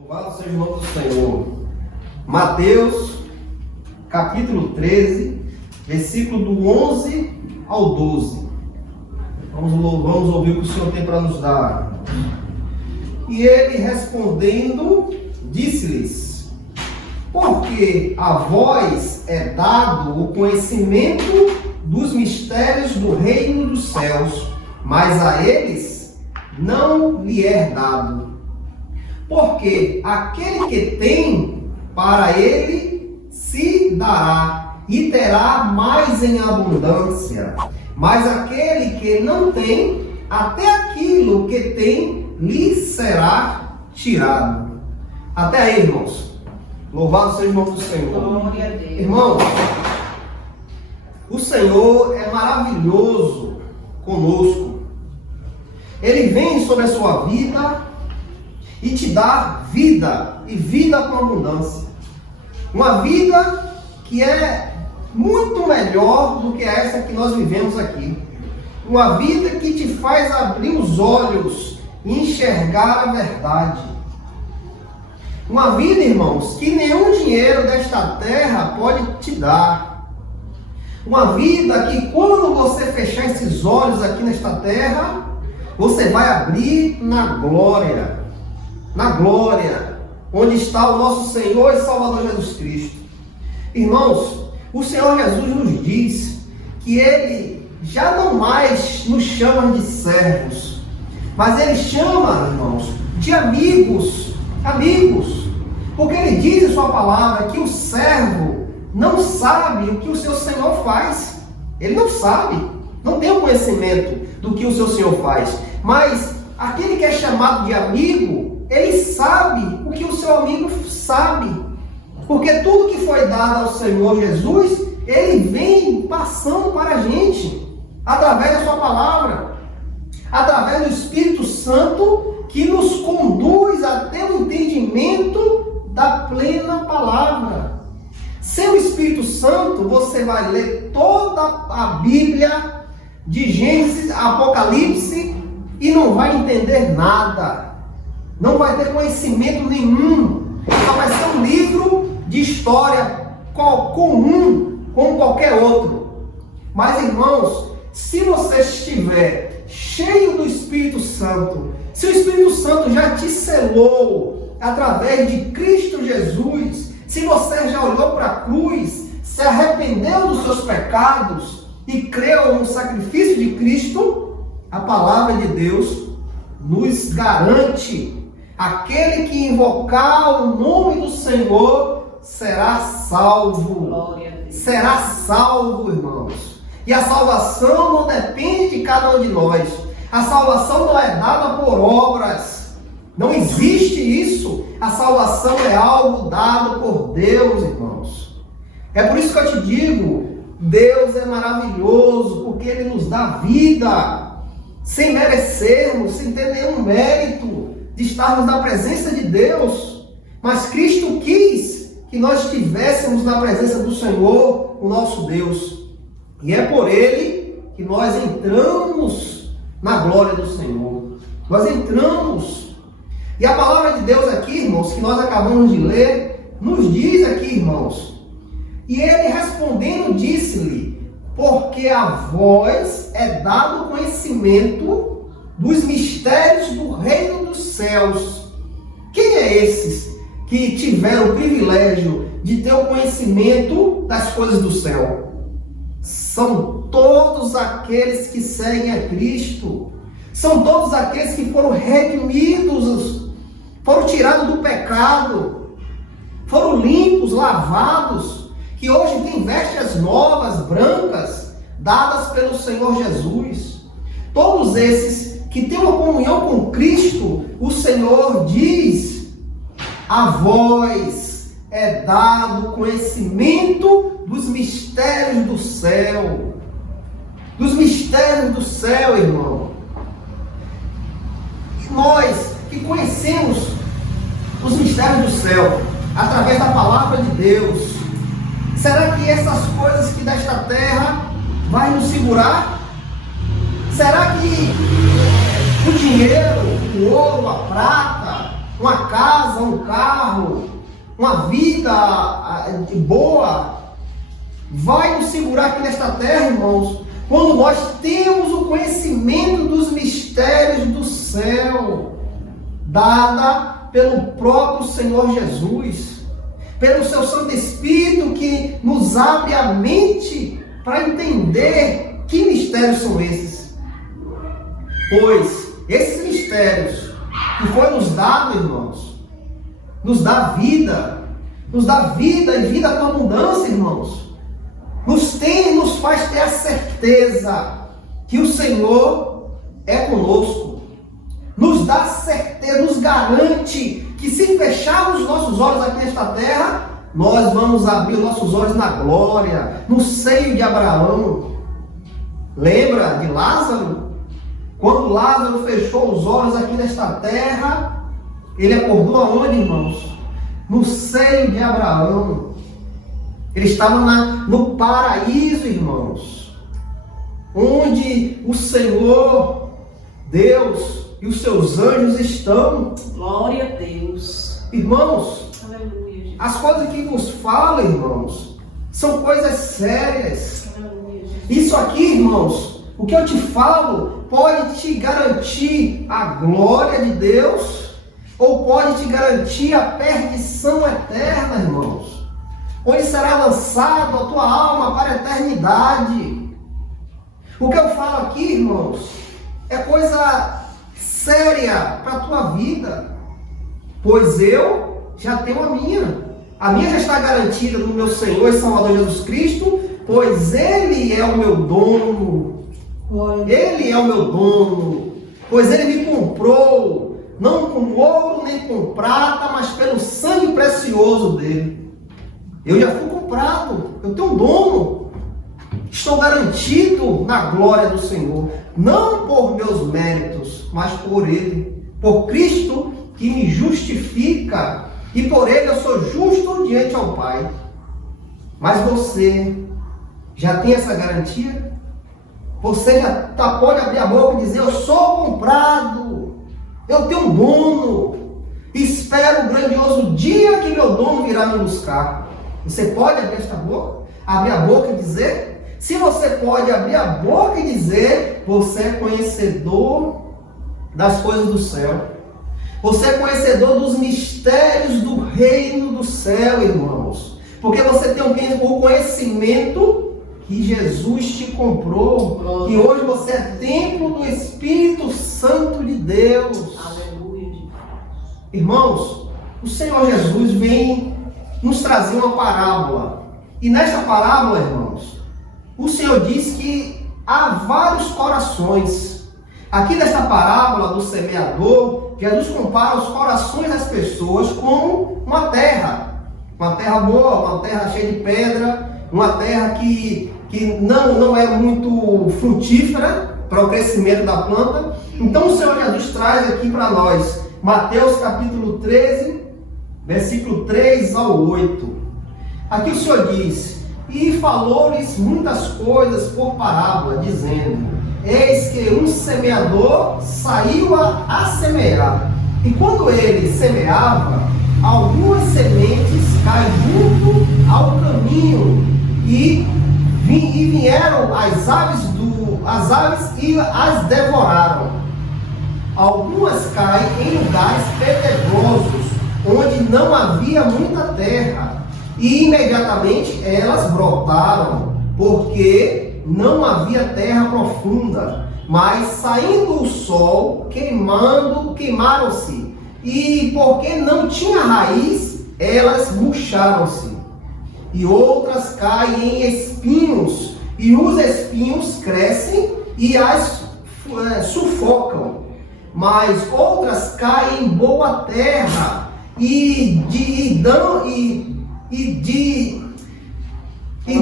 Louvado seja o nome do Senhor. Mateus, capítulo 13, versículo do 11 ao 12. Vamos ouvir o que o Senhor tem para nos dar. E ele respondendo, disse-lhes: porque a vós é dado o conhecimento dos mistérios do reino dos céus, mas a eles não lhe é dado. Porque aquele que tem, para ele se dará, e terá mais em abundância. Mas aquele que não tem, até aquilo que tem, lhe será tirado. Até aí, irmãos. Louvado seja o nome do Senhor. Glória a Deus. Irmão, o Senhor é maravilhoso conosco. Ele vem sobre a sua vida e te dá vida, e vida com abundância. Uma vida que é muito melhor do que essa que nós vivemos aqui. Uma vida que te faz abrir os olhos e enxergar a verdade. Uma vida, irmãos, que nenhum dinheiro desta terra pode te dar. Uma vida que quando você fechar esses olhos aqui nesta terra, você vai abrir na glória. Na glória, onde está o nosso Senhor e Salvador Jesus Cristo. Irmãos, o Senhor Jesus nos diz que Ele já não mais nos chama de servos, mas Ele chama, irmãos, de amigos. Amigos. Porque Ele diz em sua palavra que o servo não sabe o que o seu Senhor faz. Ele não sabe, não tem o conhecimento do que o seu Senhor faz. Mas aquele que é chamado de amigo, ele sabe o que o seu amigo sabe. Porque tudo que foi dado ao Senhor Jesus, Ele vem passando para a gente, através da sua palavra, através do Espírito Santo, que nos conduz até o entendimento da plena palavra. Sem o Espírito Santo, você vai ler toda a Bíblia, de Gênesis a Apocalipse, e não vai entender nada. Não vai ter conhecimento nenhum. Só vai ser um livro de história comum, como qualquer outro. Mas, irmãos, se você estiver cheio do Espírito Santo, se o Espírito Santo já te selou através de Cristo Jesus, se você já olhou para a cruz, se arrependeu dos seus pecados e creu no sacrifício de Cristo, a palavra de Deus nos garante: aquele que invocar o nome do Senhor será salvo. Será salvo, irmãos. E a salvação não depende de cada um de nós. A salvação não é dada por obras. Não existe isso. A salvação é algo dado por Deus, irmãos. É por isso que eu te digo, Deus é maravilhoso, porque Ele nos dá vida, sem merecermos, sem ter nenhum mérito de estarmos na presença de Deus. Mas Cristo quis que nós estivéssemos na presença do Senhor, o nosso Deus. E é por Ele que nós entramos na glória do Senhor. Nós entramos. E a palavra de Deus aqui, irmãos, que nós acabamos de ler, nos diz aqui, irmãos: e ele respondendo disse-lhe: porque a vós é dado conhecimento dos mistérios do reino dos céus. Quem é esses que tiveram o privilégio de ter o conhecimento das coisas do céu? São todos aqueles que seguem a Cristo. São todos aqueles que foram redimidos, foram tirados do pecado, foram limpos, lavados, que hoje têm vestes novas, brancas, dadas pelo Senhor Jesus. Todos esses que têm uma comunhão com Cristo, o Senhor diz: a vós é dado conhecimento dos mistérios do céu. Dos mistérios do céu, irmão. E nós que conhecemos os mistérios do céu, através da palavra de Deus, será que essas coisas que desta terra vai nos segurar? Será que o dinheiro, o ouro, a prata, uma casa, um carro, uma vida boa, vai nos segurar aqui nesta terra, irmãos, quando nós temos o conhecimento dos mistérios do céu, dada pelo próprio Senhor Jesus, pelo seu Santo Espírito que nos abre a mente para entender que mistérios são esses. Pois esses mistérios que foi nos dado, irmãos, nos dá vida e vida com abundância, irmãos. Nos faz ter a certeza que o Senhor é conosco. Nos dá certeza, nos garante que se fecharmos nossos olhos aqui nesta terra, nós vamos abrir nossos olhos na glória, no seio de Abraão. Lembra de Lázaro? Quando Lázaro fechou os olhos aqui nesta terra, ele acordou aonde, irmãos? No seio de Abraão. Ele estava no paraíso, irmãos, onde o Senhor, Deus e os seus anjos estão. Glória a Deus. Irmãos, Aleluia. as coisas que nos falam, irmãos, são coisas sérias. Aleluia. Isso aqui, irmãos, o que eu te falo, pode te garantir a glória de Deus, ou pode te garantir a perdição eterna, irmãos. Onde será lançado a tua alma para a eternidade. O que eu falo aqui, irmãos, é coisa séria para a tua vida. Pois eu já tenho a minha. A minha já está garantida no meu Senhor e Salvador Jesus Cristo, pois Ele é o meu dono. Ele é o meu dono. Pois Ele me comprou, não com ouro nem com prata, mas pelo sangue precioso dele. Eu já fui comprado, eu tenho um dono, estou garantido na glória do Senhor, não por meus méritos, mas por Ele, por Cristo que me justifica, e por Ele eu sou justo diante ao Pai. Mas você já tem essa garantia? Você já pode abrir a boca e dizer: eu sou comprado, eu tenho um dono, espero o grandioso dia que meu dono virá me buscar. Você pode abrir abrir a boca e dizer? Se você pode abrir a boca e dizer, você é conhecedor das coisas do céu. Você é conhecedor dos mistérios do reino do céu, irmãos. Porque você tem o conhecimento que Jesus te comprou. Que hoje você é templo do Espírito Santo de Deus. Aleluia. Irmãos, o Senhor Jesus vem nos trazer uma parábola. E nesta parábola, irmãos, o Senhor diz que há vários corações. Aqui nesta parábola do semeador, Jesus compara os corações das pessoas com uma terra boa, uma terra cheia de pedra, uma terra que não é muito frutífera para o crescimento da planta. Então o Senhor Jesus traz aqui para nós Mateus capítulo 13, versículo 3 ao 8. Aqui o Senhor diz: e falou-lhes muitas coisas por parábola, dizendo: eis que um semeador saiu a semear. E quando ele semeava, algumas sementes caíram junto ao caminho, e vieram as aves e as devoraram. Algumas caem em lugares pedregosos, onde não havia muita terra, e imediatamente elas brotaram, porque não havia terra profunda. Mas saindo o sol, queimaram-se, e porque não tinha raiz, elas murcharam-se. E outras caem em espinhos, e os espinhos crescem e as sufocam. Mas outras caem em boa terra e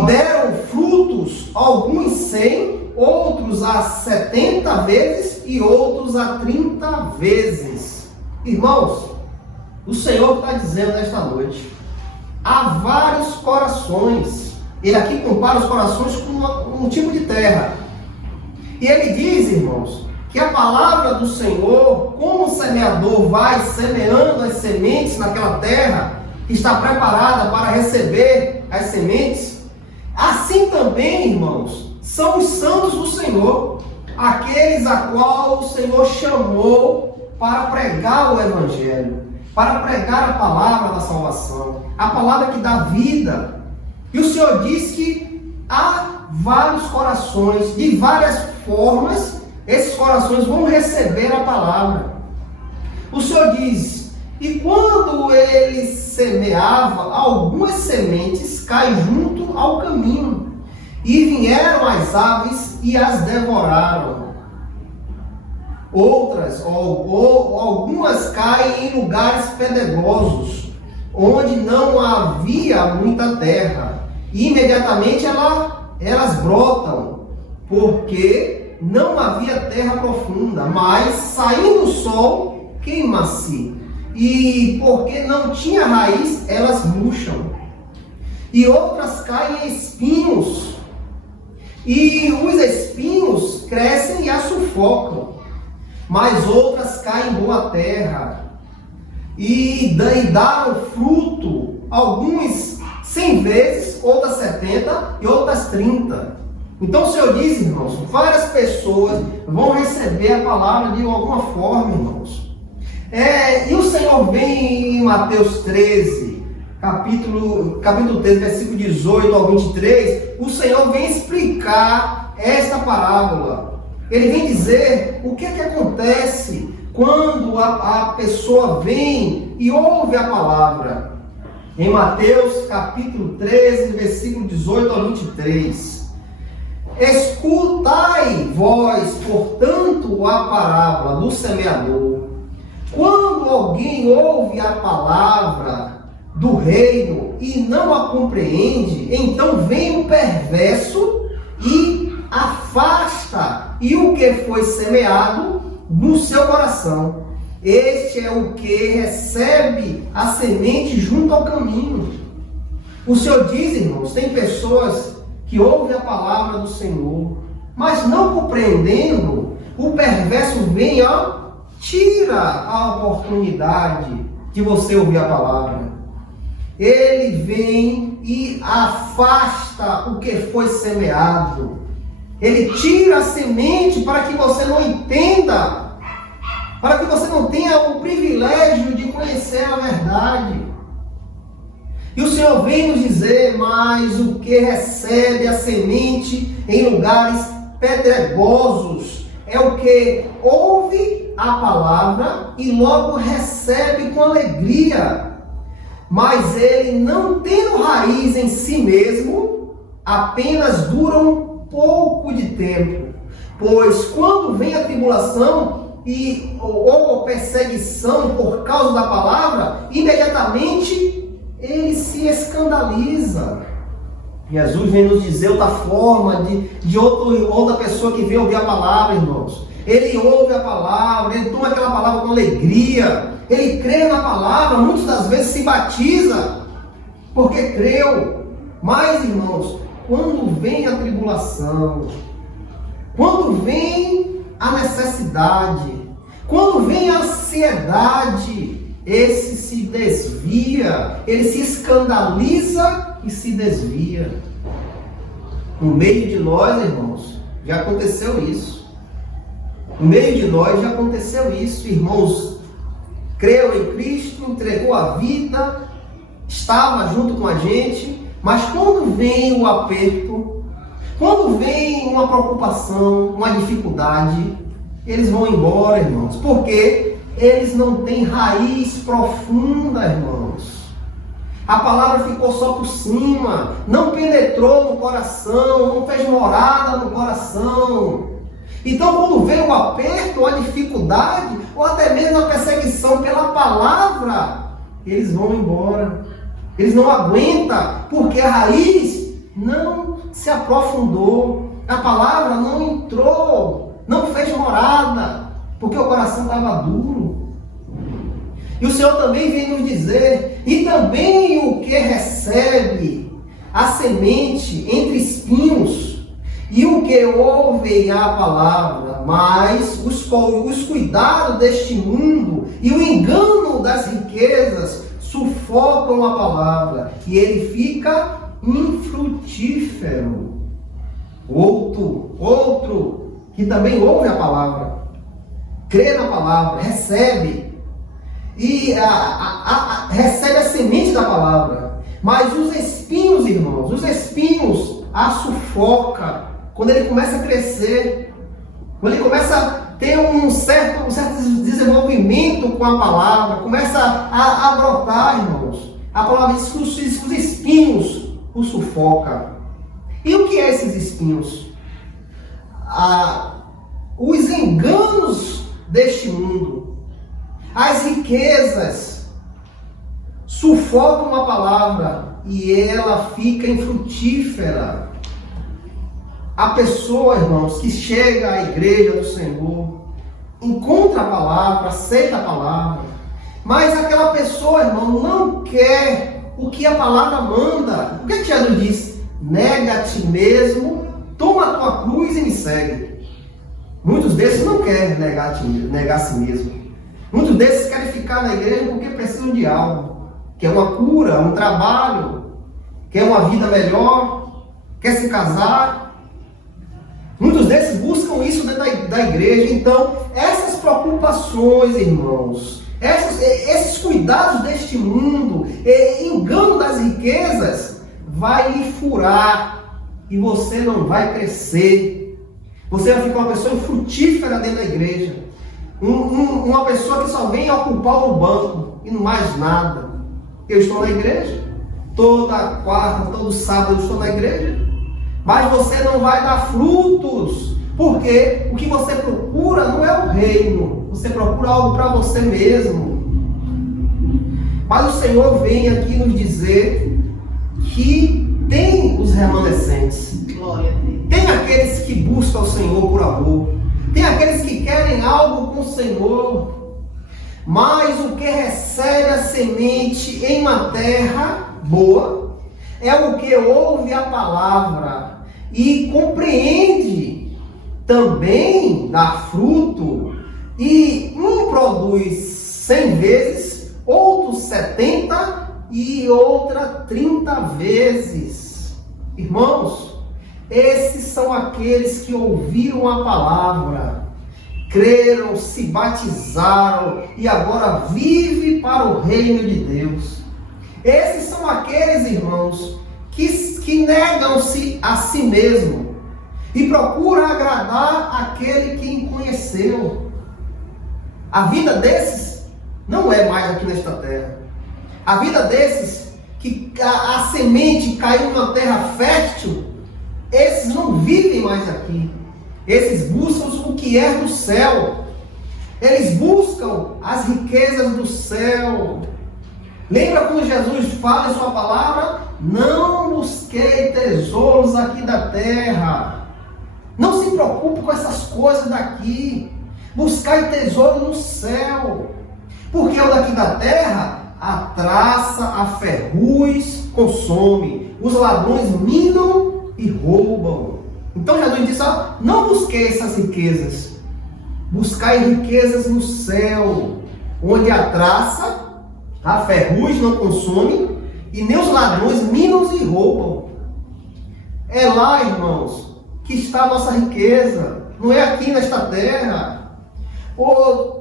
deram frutos, alguns 100, outros a 70 vezes e outros a 30 vezes. Irmãos, o Senhor está dizendo nesta noite: há vários corações. Ele aqui compara os corações com um tipo de terra. E ele diz, irmãos, que a palavra do Senhor, como semeador vai semeando as sementes naquela terra que está preparada para receber as sementes, assim também, irmãos, são os santos do Senhor, aqueles a qual o Senhor chamou para pregar o Evangelho, para pregar a palavra da salvação, a palavra que dá vida. E o Senhor diz que há vários corações, de várias formas, esses corações vão receber a palavra. O Senhor diz, e quando ele semeava, algumas sementes caem junto ao caminho, e vieram as aves e as devoraram. Outras, ou algumas caem em lugares pedregosos, onde não havia muita terra. E imediatamente elas brotam, porque não havia terra profunda, mas saindo o sol, queima-se. E porque não tinha raiz, elas murcham. E outras caem em espinhos, e os espinhos crescem e as sufocam. Mas outras caem em boa terra, e dão fruto, alguns 100 vezes, outras 70 e outras 30. Então o Senhor diz, irmãos, várias pessoas vão receber a palavra de alguma forma, irmãos. E o Senhor vem em Mateus 13, capítulo 13, versículo 18 ao 23, o Senhor vem explicar esta parábola. Ele vem dizer o que é que acontece quando a pessoa vem e ouve a palavra. Em Mateus capítulo 13, versículo 18 ao 23. Escutai vós, portanto, a parábola do semeador. Quando alguém ouve a palavra do reino e não a compreende, então vem o perverso e afasta e o que foi semeado no seu coração. Este é o que recebe a semente junto ao caminho. O Senhor diz, irmãos, tem pessoas que ouvem a palavra do Senhor, mas não compreendendo, o perverso vem, tira a oportunidade de você ouvir a palavra. Ele vem e afasta o que foi semeado. Ele tira a semente para que você não entenda, para que você não tenha o privilégio de conhecer a verdade. E o Senhor vem nos dizer, mas o que recebe a semente em lugares pedregosos é o que ouve a palavra e logo recebe com alegria, mas ele, não tendo raiz em si mesmo, apenas dura um pouco de tempo. Pois quando vem a tribulação ou perseguição por causa da palavra, imediatamente ele se escandaliza. Jesus vem nos dizer outra forma de outra pessoa que vem ouvir a palavra, irmãos. Ele ouve a palavra, ele toma aquela palavra com alegria, ele crê na palavra, muitas das vezes se batiza porque creu. Mas, irmãos, quando vem a tribulação, quando vem a necessidade, quando vem a ansiedade, esse se desvia, ele se escandaliza e se desvia. No meio de nós, irmãos, já aconteceu isso. No meio de nós já aconteceu isso. Irmãos, creu em Cristo, entregou a vida, estava junto com a gente, mas quando vem o aperto, quando vem uma preocupação, uma dificuldade, eles vão embora, irmãos, porque eles não têm raiz profunda, irmãos. A palavra ficou só por cima, não penetrou no coração, não fez morada no coração. Então, quando vem o aperto, a dificuldade, ou até mesmo a perseguição pela palavra, eles vão embora. Eles não aguentam, porque a raiz não se aprofundou, a palavra não entrou, não fez morada, porque o coração estava duro. E o Senhor também vem nos dizer, e também o que recebe a semente entre espinhos, E o que ouvem a palavra, mas os cuidados deste mundo e o engano das riquezas sufocam a palavra e ele fica infrutífero. Outro que também ouve a palavra, crê na palavra, recebe e recebe a semente da palavra, mas os espinhos, irmãos, os espinhos a sufoca. Quando ele começa a crescer, quando ele começa a ter um certo desenvolvimento com a palavra, começa a brotar, irmãos. A palavra diz que os espinhos o sufoca. E o que é esses espinhos? Os enganos deste mundo, as riquezas sufocam a palavra e ela fica infrutífera. A pessoa, irmãos, que chega à igreja do Senhor, encontra a palavra, aceita a palavra, mas aquela pessoa, irmão, não quer o que a palavra manda. O que Jesus diz? Nega a ti mesmo, toma a tua cruz e me segue. Muitos desses não querem negar a si mesmo. Muitos desses querem ficar na igreja porque precisam de algo. Quer uma cura, um trabalho, quer uma vida melhor, quer se casar. Muitos desses buscam isso dentro da igreja. Então, essas preocupações, irmãos, esses cuidados deste mundo, engano das riquezas, vai lhe furar e você não vai crescer. Você vai ficar uma pessoa infrutífera dentro da igreja. Uma pessoa que só vem ocupar o banco e não mais nada. Eu estou na igreja, toda quarta, todo sábado eu estou na igreja, mas você não vai dar frutos, porque o que você procura não é o reino, você procura algo para você mesmo. Mas o Senhor vem aqui nos dizer que tem os remanescentes, Glória a Deus. tem aqueles que buscam o Senhor por amor, tem aqueles que querem algo com o Senhor. Mas o que recebe a semente em uma terra boa é o que ouve a palavra e compreende, também dá fruto, e um produz 100 vezes, outro 70 e outra 30 vezes. Irmãos, esses são aqueles que ouviram a palavra, creram, se batizaram e agora vivem para o reino de Deus. Esses são aqueles, irmãos, que negam-se a si mesmo e procuram agradar aquele que o conheceu. A vida desses não é mais aqui nesta terra. A vida desses, que a semente caiu numa terra fértil, esses não vivem mais aqui. Esses buscam o que é do céu. Eles buscam as riquezas do céu. Lembra quando Jesus fala em sua palavra? Não busquei tesouros aqui da terra. Não se preocupe com essas coisas daqui. Buscai tesouro no céu. Porque o daqui da terra, a traça, a ferrugem consome. Os ladrões minam e roubam. Então Jesus disse, não busquei essas riquezas, buscai riquezas no céu, onde a traça, a ferrugem não consome, e nem os ladrões minam e roubam. É lá, irmãos, que está a nossa riqueza, não é aqui nesta terra.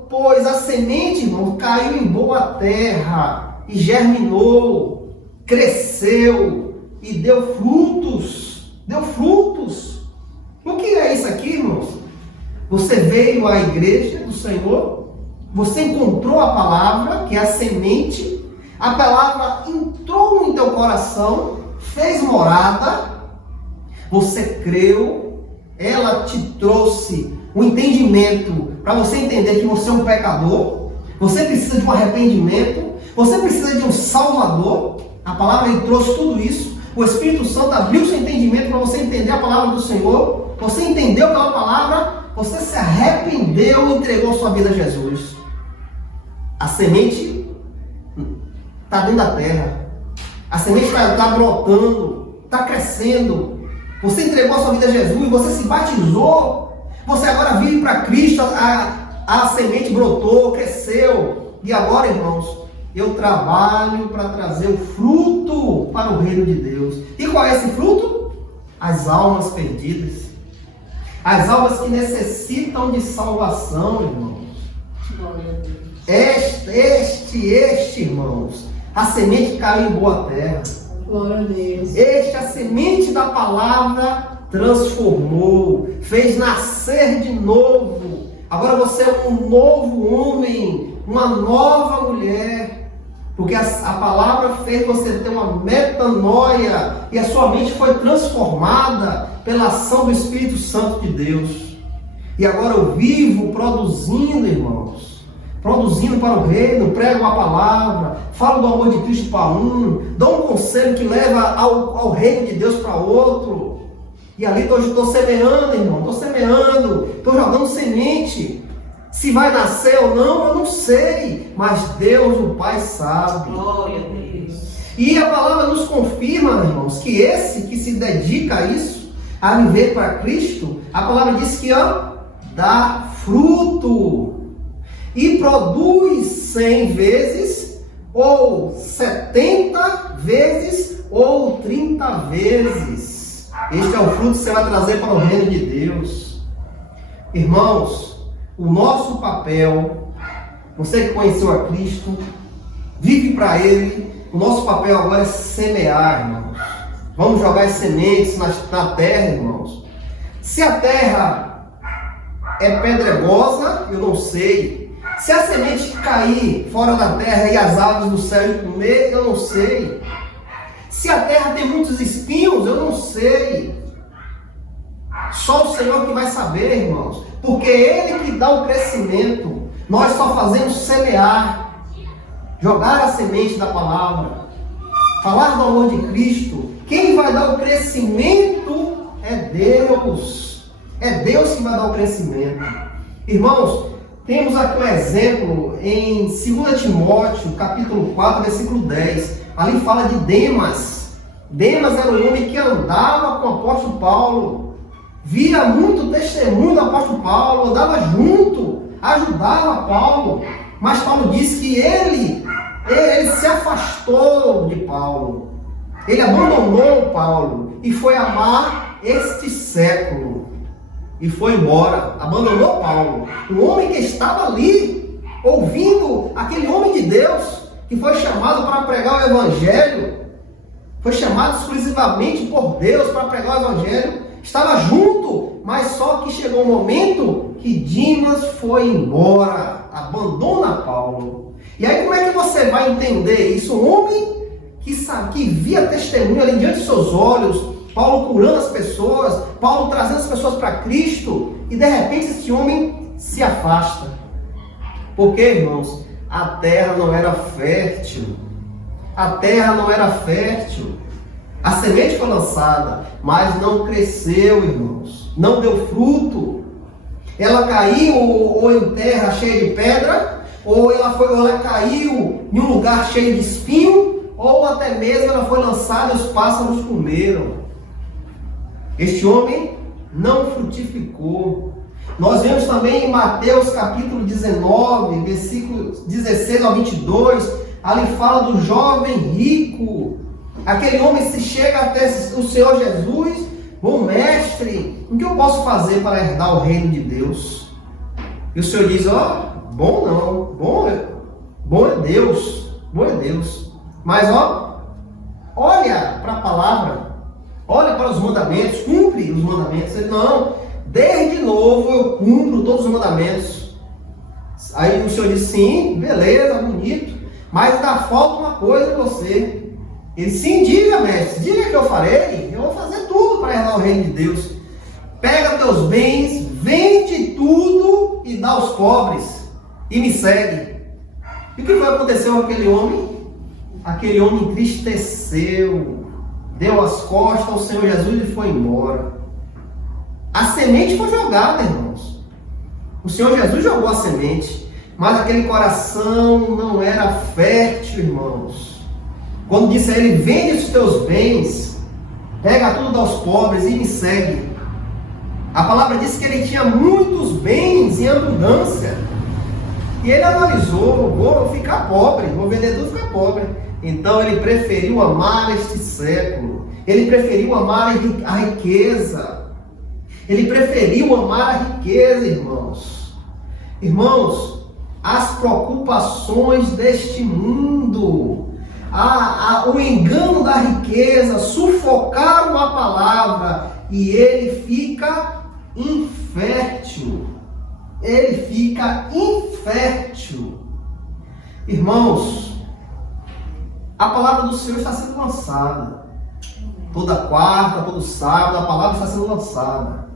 Pois a semente, irmão, caiu em boa terra, e germinou, cresceu, e deu frutos. Deu frutos. O que é isso aqui, irmãos? Você veio à igreja do Senhor, você encontrou a palavra, que é a semente, a palavra entrou no teu coração, fez morada, você creu, ela te trouxe um entendimento para você entender que você é um pecador, você precisa de um arrependimento, você precisa de um salvador. A palavra ele trouxe tudo isso. O Espírito Santo abriu seu entendimento para você entender a palavra do Senhor. Você entendeu pela palavra, você se arrependeu e entregou sua vida a Jesus. A semente está dentro da terra. A semente está brotando, está crescendo. Você entregou a sua vida a Jesus, você se batizou, você agora vive para Cristo, a semente brotou, cresceu. E agora, irmãos, eu trabalho para trazer o fruto para o reino de Deus. E qual é esse fruto? As almas perdidas. As almas que necessitam de salvação, irmãos. Glória a Deus. Este, irmãos, a semente caiu em boa terra. Glória a Deus. A semente da palavra transformou, fez nascer de novo. Agora você é um novo homem, uma nova mulher, porque a palavra fez você ter uma metanoia e a sua mente foi transformada pela ação do Espírito Santo de Deus. E agora eu vivo produzindo, irmãos, produzindo para o reino, prego a palavra, falo do amor de Cristo para um, dou um conselho que leva ao reino de Deus para outro. E ali estou semeando, irmão, estou semeando, estou jogando semente. Se vai nascer ou não, eu não sei, mas Deus, o Pai, sabe. Glória a Deus. E a palavra nos confirma, irmãos, que esse que se dedica a isso, a viver para Cristo, a palavra diz que dá fruto. E produz 100 vezes, ou 70 vezes, ou 30 vezes. Este é o fruto que você vai trazer para o reino de Deus. Irmãos, o nosso papel, você que conheceu a Cristo, vive para Ele, o nosso papel agora é semear, irmãos. Vamos jogar as sementes na terra, irmãos. Se a terra é pedregosa, eu não sei. Se a semente cair fora da terra e as aves do céu comer, eu não sei. Se a terra tem muitos espinhos, eu não sei. Só o Senhor que vai saber, irmãos. Porque Ele que dá o crescimento. Nós só fazemos semear. Jogar a semente da palavra. Falar do amor de Cristo. Quem vai dar o crescimento é Deus. É Deus que vai dar o crescimento. Irmãos, temos aqui um exemplo em 2 Timóteo, capítulo 4, versículo 10. Ali fala de Demas. Demas era um homem que andava com o apóstolo Paulo. Via muito testemunho do apóstolo Paulo, andava junto, ajudava Paulo. Mas Paulo disse que ele se afastou de Paulo. Ele abandonou Paulo e foi amar este século. E foi embora, abandonou Paulo. Um homem que estava ali, ouvindo aquele homem de Deus, que foi chamado para pregar o Evangelho, foi chamado exclusivamente por Deus para pregar o Evangelho, estava junto, mas só que chegou um momento que Dimas foi embora, abandona Paulo. E aí como é que você vai entender isso? Um homem que via testemunho ali diante dos seus olhos, Paulo curando as pessoas, Paulo trazendo as pessoas para Cristo, e de repente esse homem se afasta. Por quê, irmãos? A terra não era fértil. A terra não era fértil. A semente foi lançada, mas não cresceu, irmãos. Não deu fruto. Ela caiu ou em terra cheia de pedra, ou ela caiu em um lugar cheio de espinho, ou até mesmo ela foi lançada e os pássaros comeram. Este homem não frutificou. Nós vemos também em Mateus capítulo 19, versículos 16 ao 22, ali fala do jovem rico. Aquele homem se chega até o Senhor Jesus, bom mestre, o que eu posso fazer para herdar o reino de Deus? E o Senhor diz, bom não, bom é Deus, bom é Deus. Mas olha para a palavra, olha para os mandamentos, cumpre os mandamentos. Ele, não, desde novo eu cumpro todos os mandamentos. Aí o Senhor diz, sim, beleza, bonito, mas ainda falta uma coisa em você. Ele, sim, diga, mestre, diga que eu farei, eu vou fazer tudo para herdar o reino de Deus. Pega teus bens, vende tudo e dá aos pobres, e me segue. E o que foi acontecer com aquele homem? Aquele homem entristeceu, deu as costas ao Senhor Jesus e foi embora. A semente foi jogada, irmãos. O Senhor Jesus jogou a semente, mas aquele coração não era fértil, irmãos. Quando disse a ele, vende os teus bens Pega tudo aos pobres e me segue. A palavra diz que ele tinha muitos bens em abundância. E ele analisou: vou ficar pobre, vou vender tudo e ficar pobre. Então ele preferiu amar este século. Ele preferiu amar a riqueza. Ele preferiu amar a riqueza, irmãos. Irmãos, as preocupações deste mundo, o engano da riqueza, sufocaram a palavra e ele fica infértil. Ele fica infértil. Irmãos, a palavra do Senhor está sendo lançada. Toda quarta, todo sábado, a palavra está sendo lançada.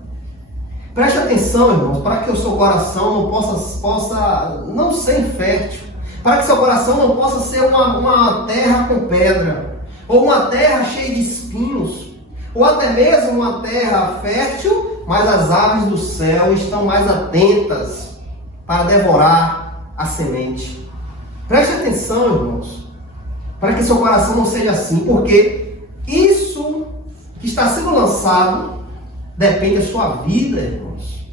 Preste atenção, irmãos, para que o seu coração não possa não ser infértil. Para que seu coração não possa ser uma terra com pedra, ou uma terra cheia de espinhos, ou até mesmo uma terra fértil, mas as aves do céu estão mais atentas para devorar a semente. Preste atenção, irmãos, para que seu coração não seja assim, porque isso que está sendo lançado depende da sua vida, irmãos.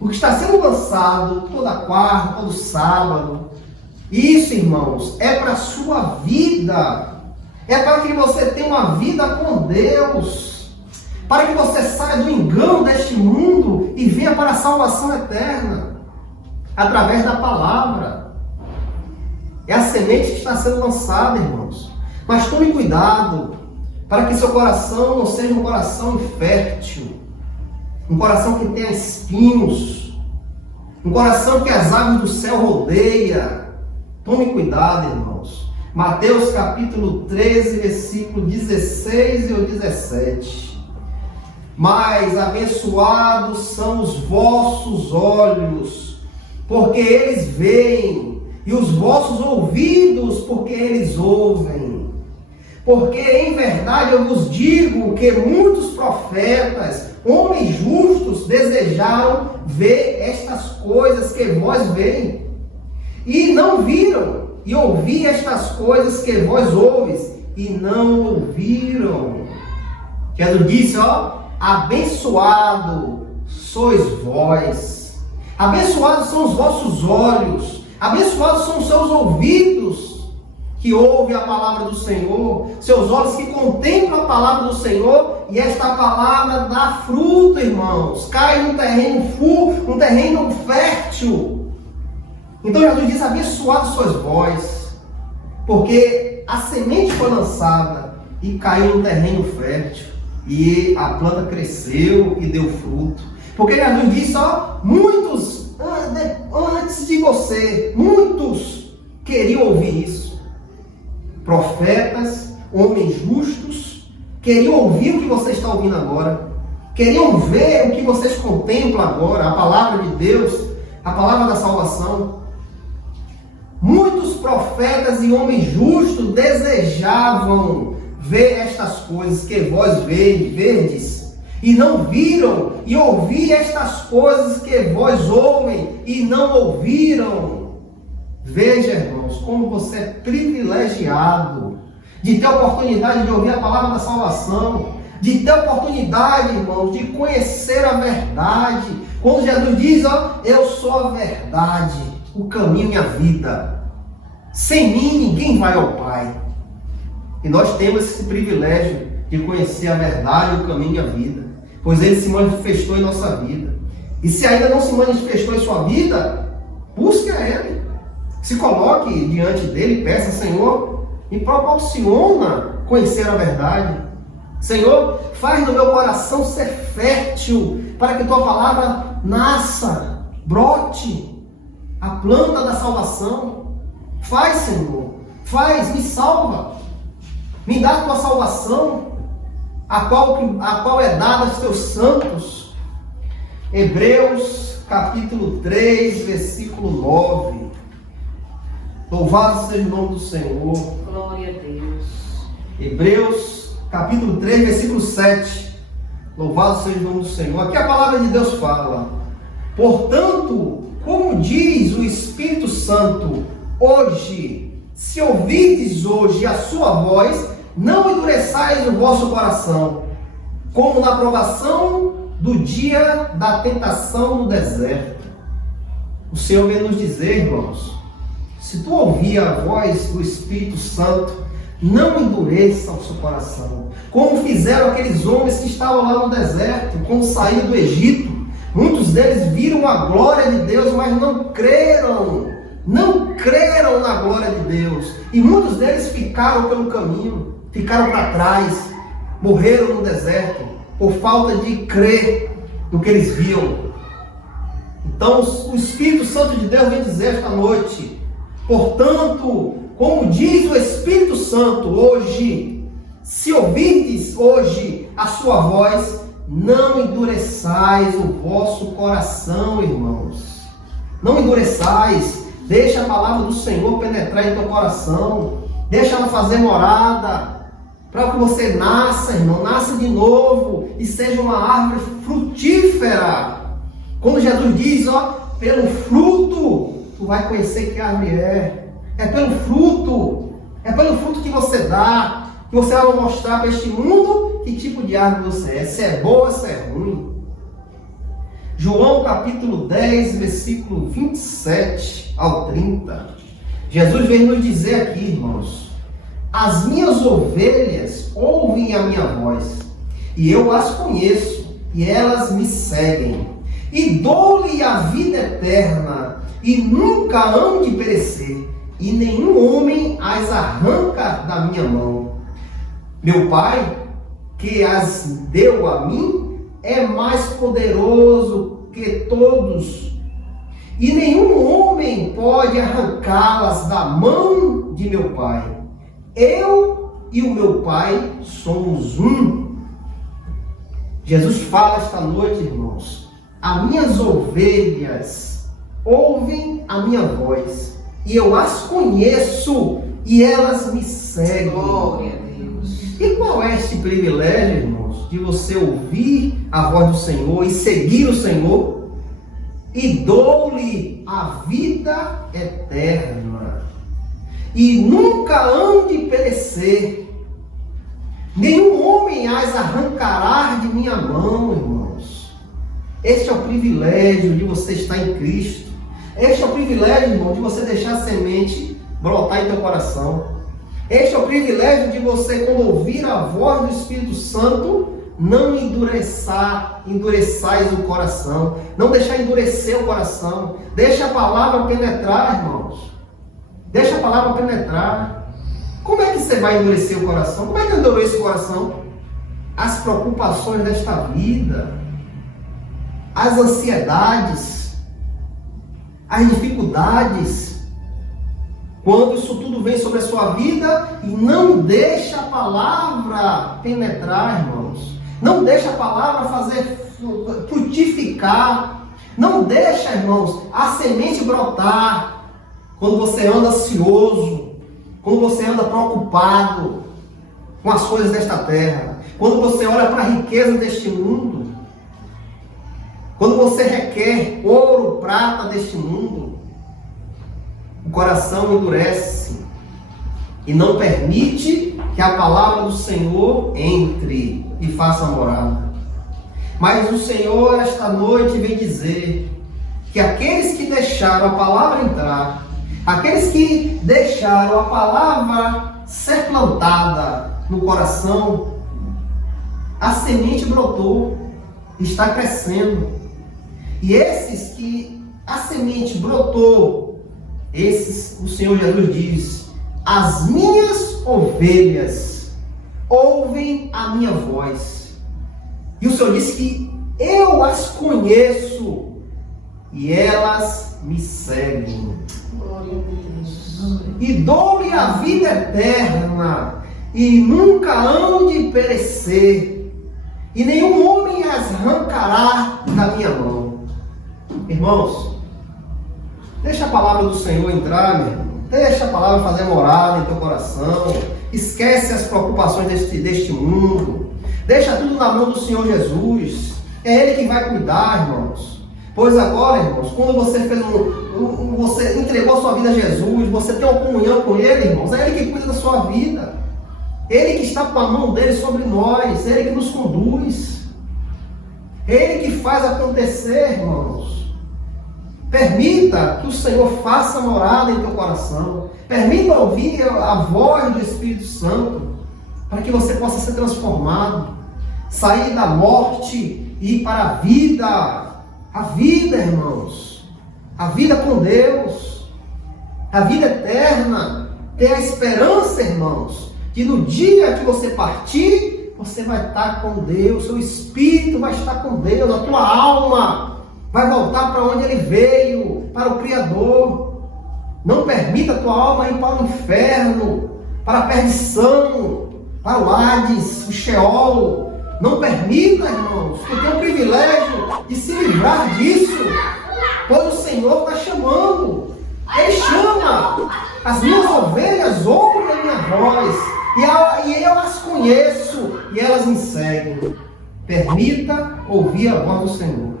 O que está sendo lançado toda quarta, todo sábado, isso, irmãos, é para a sua vida. É para que você tenha uma vida com Deus. Para que você saia do engano deste mundo e venha para a salvação eterna. Através da palavra. É a semente que está sendo lançada, irmãos. Mas tome cuidado, para que seu coração não seja um coração infértil. Um coração que tenha espinhos. Um coração que as aves do céu rodeia. Tome cuidado, irmãos. Mateus capítulo 13, versículo 16 e 17. Mas abençoados são os vossos olhos, porque eles veem, e os vossos ouvidos, porque eles ouvem. Porque em verdade eu vos digo que muitos profetas, homens justos, desejaram ver estas coisas que vós veem, e não viram, e ouvir estas coisas que vós ouves, e não ouviram. Jesus disse, abençoado sois vós, abençoados são os vossos olhos, abençoados são os seus ouvidos, que ouvem a palavra do Senhor, seus olhos que contemplam a palavra do Senhor, e esta palavra dá fruto, irmãos, cai num terreno fértil. Então Jesus diz, abençoados sois vós, porque a semente foi lançada e caiu no terreno fértil, e a planta cresceu e deu fruto. Porque Jesus disse, muitos antes de você, muitos queriam ouvir isso. Profetas, homens justos, queriam ouvir o que você está ouvindo agora, queriam ver o que vocês contemplam agora, a palavra de Deus, a palavra da salvação. Muitos profetas e homens justos desejavam ver estas coisas que vós verdes, e não viram, e ouvir estas coisas que vós ouvem, e não ouviram. Veja, irmãos, como você é privilegiado de ter a oportunidade de ouvir a palavra da salvação, de ter a oportunidade, irmãos, de conhecer a verdade. Quando Jesus diz, eu sou a verdade, o caminho e a vida. Sem mim ninguém vai ao Pai. E nós temos esse privilégio de conhecer a verdade, o caminho e a vida, pois Ele se manifestou em nossa vida. E se ainda não se manifestou em sua vida, busque a Ele. Se coloque diante dele, peça, Senhor, me proporciona conhecer a verdade. Senhor, faz no meu coração ser fértil, para que tua palavra nasça, brote, a planta da salvação. Faz, Senhor, faz, me salva, me dá a tua salvação, a qual é dada aos teus santos. Hebreus capítulo 3, versículo 9. Louvado seja o nome do Senhor. Glória a Deus. Hebreus capítulo 3, versículo 7. Louvado seja o nome do Senhor. Aqui a palavra de Deus fala: portanto, como diz o Espírito Santo, hoje, se ouvirdes hoje a sua voz, não endureçais o vosso coração, como na provação do dia da tentação no deserto. O Senhor vem nos dizer, irmãos, se tu ouvir a voz do Espírito Santo, não endureça o seu coração, como fizeram aqueles homens que estavam lá no deserto, quando saíram do Egito. Muitos deles viram a glória de Deus, mas não creram na glória de Deus. E muitos deles ficaram pelo caminho, ficaram para trás, morreram no deserto, por falta de crer no que eles viam. Então o Espírito Santo de Deus vem dizer esta noite, portanto, como diz o Espírito Santo hoje, se ouvirdes hoje a sua voz, não endureçais o vosso coração, irmãos. Não endureçais. Deixa a palavra do Senhor penetrar em teu coração. Deixa ela fazer morada. Para que você nasça, irmão. Nasça de novo. E seja uma árvore frutífera. Quando Jesus diz, pelo fruto, tu vai conhecer que árvore é. É pelo fruto. É pelo fruto que você dá. Que você vai mostrar para este mundo que tipo de árvore você é. Se é boa, se é ruim. João capítulo 10, versículo 27 ao 30. Jesus vem nos dizer aqui, irmãos. As minhas ovelhas ouvem a minha voz. E eu as conheço. E elas me seguem. E dou-lhe a vida eterna. E nunca hão de perecer. E nenhum homem as arranca da minha mão. Meu Pai, que as deu a mim, é mais poderoso que todos, e nenhum homem pode arrancá-las da mão de meu Pai. Eu e o meu Pai somos um. Jesus fala esta noite, irmãos, as minhas ovelhas ouvem a minha voz, e eu as conheço, e elas me seguem. Glória a Deus. E qual é este privilégio, irmãos, de você ouvir a voz do Senhor e seguir o Senhor? E dou-lhe a vida eterna, e nunca hão de perecer. Nenhum homem as arrancará de minha mão, irmãos. Este é o privilégio de você estar em Cristo. Este é o privilégio, irmão, de você deixar a semente brotar em teu coração. Este é o privilégio de você, quando ouvir a voz do Espírito Santo, não endureçais o coração. Não deixar endurecer o coração. Deixa a palavra penetrar, irmãos. Deixa a palavra penetrar. Como é que você vai endurecer o coração? Como é que endurece o coração? As preocupações desta vida, as ansiedades, as dificuldades. Quando isso tudo vem sobre a sua vida e não deixa a palavra penetrar, irmãos. Não deixa a palavra fazer frutificar. Não deixa, irmãos, a semente brotar. Quando você anda ansioso, quando você anda preocupado com as coisas desta terra, quando você olha para a riqueza deste mundo, quando você requer ouro, prata deste mundo, o coração endurece e não permite que a palavra do Senhor entre e faça morada. Mas o Senhor esta noite vem dizer que aqueles que deixaram a palavra entrar, aqueles que deixaram a palavra ser plantada no coração, a semente brotou, está crescendo. E esses que a semente brotou, esses, o Senhor Jesus diz, as minhas ovelhas ouvem a minha voz. E o Senhor disse que eu as conheço e elas me seguem. Glória a Deus. E dou-lhe a vida eterna e nunca hão de perecer. E nenhum homem as arrancará da minha mão. Irmãos, deixa a palavra do Senhor entrar, meu irmão. Deixa a palavra fazer morada em teu coração. Esquece as preocupações deste mundo. Deixa tudo na mão do Senhor Jesus. É Ele que vai cuidar, irmãos. Pois agora, irmãos, quando você você entregou a sua vida a Jesus, você tem uma comunhão com Ele, irmãos, é Ele que cuida da sua vida. Ele que está com a mão dele sobre nós, Ele que nos conduz, Ele que faz acontecer, irmãos. Permita que o Senhor faça morada em teu coração. Permita ouvir a voz do Espírito Santo, para que você possa ser transformado, sair da morte e ir para a vida. A vida, irmãos. A vida com Deus. A vida eterna. Ter a esperança, irmãos, que no dia que você partir, você vai estar com Deus, seu espírito vai estar com Deus, a tua alma vai voltar para onde ele veio, para o Criador. Não permita a tua alma ir para o inferno, para a perdição, para o Hades, o Sheol. Não permita, irmãos, que tenha o privilégio de se livrar disso, pois o Senhor está chamando. Ele chama. As minhas ovelhas ouvem a minha voz, e eu as conheço, e elas me seguem. Permita ouvir a voz do Senhor.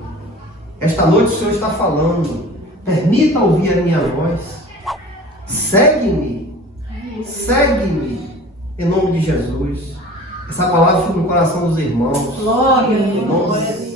Esta noite o Senhor está falando. Permita ouvir a minha voz. Segue-me. Segue-me. Em nome de Jesus. Essa palavra fica no coração dos irmãos. Glória a Em nome Deus.